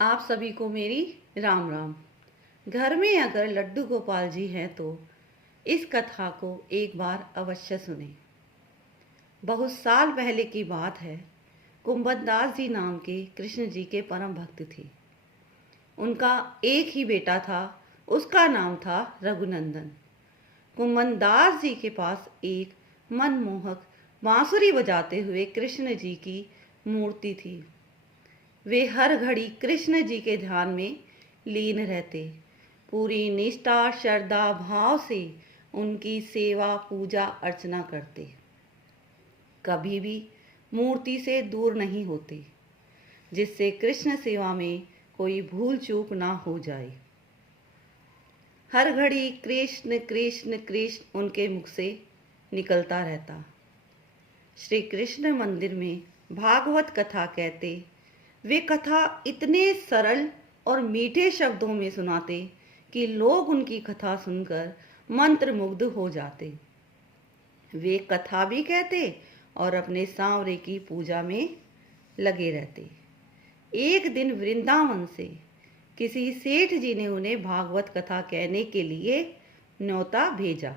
आप सभी को मेरी राम राम। घर में अगर लड्डू गोपाल जी हैं तो इस कथा को एक बार अवश्य सुने। बहुत साल पहले की बात है। कुंभनदास जी नाम के कृष्ण जी के परम भक्त थे। उनका एक ही बेटा था, उसका नाम था रघुनंदन। कुंभनदास जी के पास एक मनमोहक बांसुरी बजाते हुए कृष्ण जी की मूर्ति थी। वे हर घड़ी कृष्ण जी के ध्यान में लीन रहते, पूरी निष्ठा श्रद्धा भाव से उनकी सेवा पूजा अर्चना करते, कभी भी मूर्ति से दूर नहीं होते, जिससे कृष्ण सेवा में कोई भूल चूक ना हो जाए। हर घड़ी कृष्ण कृष्ण कृष्ण उनके मुख से निकलता रहता। श्री कृष्ण मंदिर में भागवत कथा कहते। वे कथा इतने सरल और मीठे शब्दों में सुनाते कि लोग उनकी कथा सुनकर मंत्रमुग्ध हो जाते। वे कथा भी कहते और अपने सांवरे की पूजा में लगे रहते। एक दिन वृंदावन से किसी सेठ जी ने उन्हें भागवत कथा कहने के लिए न्योता भेजा।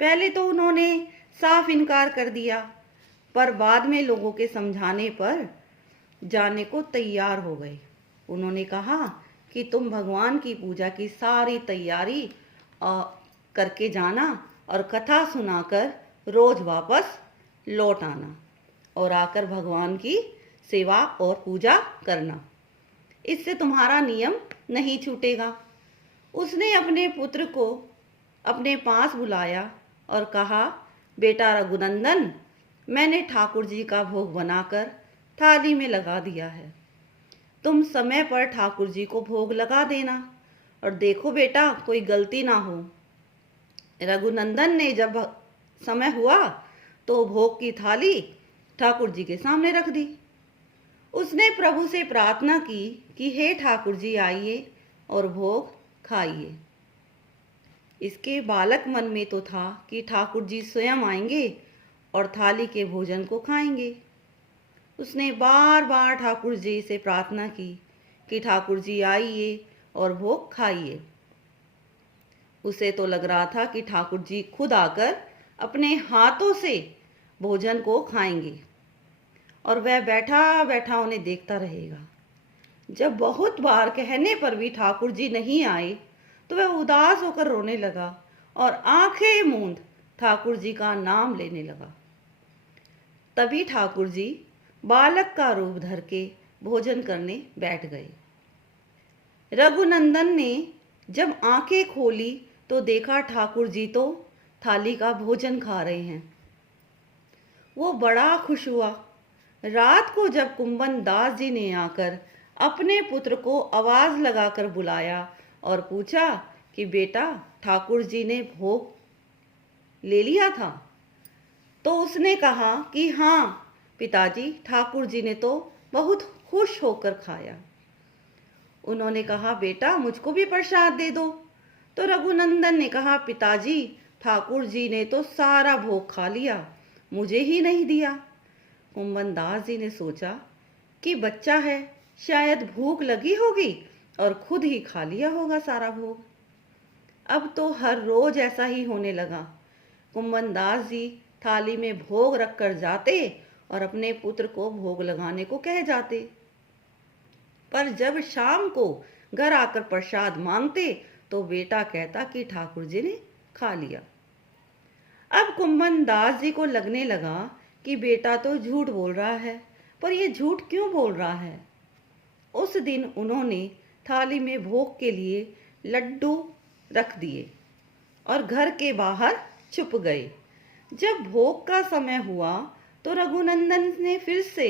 पहले तो उन्होंने साफ इनकार कर दिया, पर बाद में लोगों के समझाने पर जाने को तैयार हो गए। उन्होंने कहा कि तुम भगवान की पूजा की सारी तैयारी करके जाना और कथा सुनाकर रोज वापस लौट आना और आकर भगवान की सेवा और पूजा करना। इससे तुम्हारा नियम नहीं छूटेगा। उसने अपने पुत्र को अपने पास बुलाया और कहा, बेटा रघुनंदन, मैंने ठाकुर जी का भोग बनाकर थाली में लगा दिया है। तुम समय पर ठाकुर जी को भोग लगा देना और देखो बेटा कोई गलती ना हो। रघुनंदन ने जब समय हुआ तो भोग की थाली ठाकुर जी के सामने रख दी। उसने प्रभु से प्रार्थना की कि हे ठाकुर जी आइए और भोग खाइए। इसके बालक मन में तो था कि ठाकुर जी स्वयं आएंगे और थाली के भोजन को खाएंगे। उसने बार बार ठाकुर जी से प्रार्थना की कि ठाकुर जी आइए और भोग खाइए। उसे तो लग रहा था कि ठाकुर जी खुद आकर अपने हाथों से भोजन को खाएंगे और वह बैठा बैठा उन्हें देखता रहेगा। जब बहुत बार कहने पर भी ठाकुर जी नहीं आए तो वह उदास होकर रोने लगा और आंखें मूंद ठाकुर जी का नाम लेने लगा। तभी ठाकुर जी बालक का रूप धर के भोजन करने बैठ गए। रघुनंदन ने जब आंखें खोली तो देखा ठाकुर जी तो थाली का भोजन खा रहे हैं। वो बड़ा खुश हुआ। रात को जब कुंभनदास जी ने आकर अपने पुत्र को आवाज लगाकर बुलाया और पूछा कि बेटा ठाकुर जी ने भोग ले लिया था, तो उसने कहा कि हाँ पिताजी, ठाकुर जी ने तो बहुत खुश होकर खाया। उन्होंने कहा, बेटा मुझको भी प्रसाद दे दो। तो रघुनंदन ने कहा, पिताजी ठाकुर जी ने तो सारा भोग खा लिया, मुझे ही नहीं दिया। कुंभनदास जी ने सोचा कि बच्चा है, शायद भूख लगी होगी और खुद ही खा लिया होगा सारा भोग। अब तो हर रोज ऐसा ही होने लगा। कुंभनदास जी थाली में भोग रखकर जाते और अपने पुत्र को भोग लगाने को कह जाते, पर जब शाम को घर आकर प्रसाद मांगते तो बेटा कहता कि ठाकुर जी ने खा लिया। अब कुंभनदास जी को लगने लगा कि बेटा तो झूठ बोल रहा है, पर यह झूठ क्यों बोल रहा है। उस दिन उन्होंने थाली में भोग के लिए लड्डू रख दिए और घर के बाहर छुप गए। जब भोग का समय हुआ तो रघुनंदन ने फिर से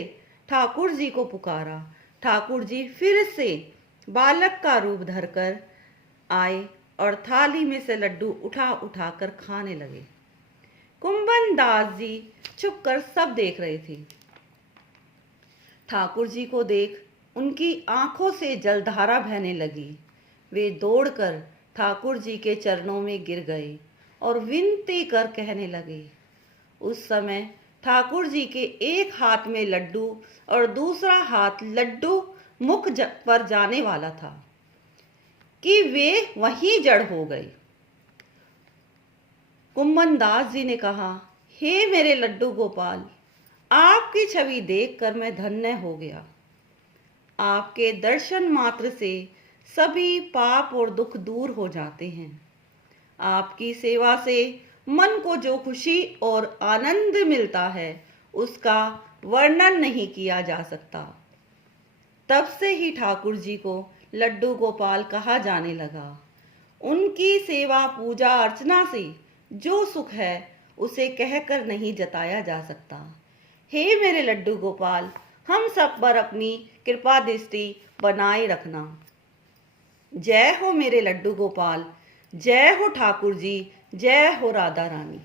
ठाकुर जी को पुकारा। ठाकुर जी फिर से बालक का रूप धरकर आए और थाली में से लड्डू उठा उठा कर खाने लगे। कुंभनदास जी छुपकर सब देख रहे थे। ठाकुर जी को देख उनकी आंखों से जलधारा बहने लगी। वे दौड़कर ठाकुर जी के चरणों में गिर गए और विनती कर कहने लगे। उस समय ठाकुर जी के एक हाथ में लड्डू और दूसरा हाथ लड्डू पर जाने वाला था कि वे वहीं जड़ हो गए। कुम्भन दास जी ने कहा, हे मेरे लड्डू गोपाल, आपकी छवि देखकर मैं धन्य हो गया। आपके दर्शन मात्र से सभी पाप और दुख दूर हो जाते हैं। आपकी सेवा से मन को जो खुशी और आनंद मिलता है उसका वर्णन नहीं किया जा सकता। तब से ही ठाकुर जी को लड्डू गोपाल कहा जाने लगा। उनकी सेवा पूजा अर्चना से जो सुख है उसे कहकर नहीं जताया जा सकता। हे मेरे लड्डू गोपाल, हम सब पर अपनी कृपा दृष्टि बनाए रखना। जय हो मेरे लड्डू गोपाल, जय हो ठाकुर जी, जय हो राधा रानी।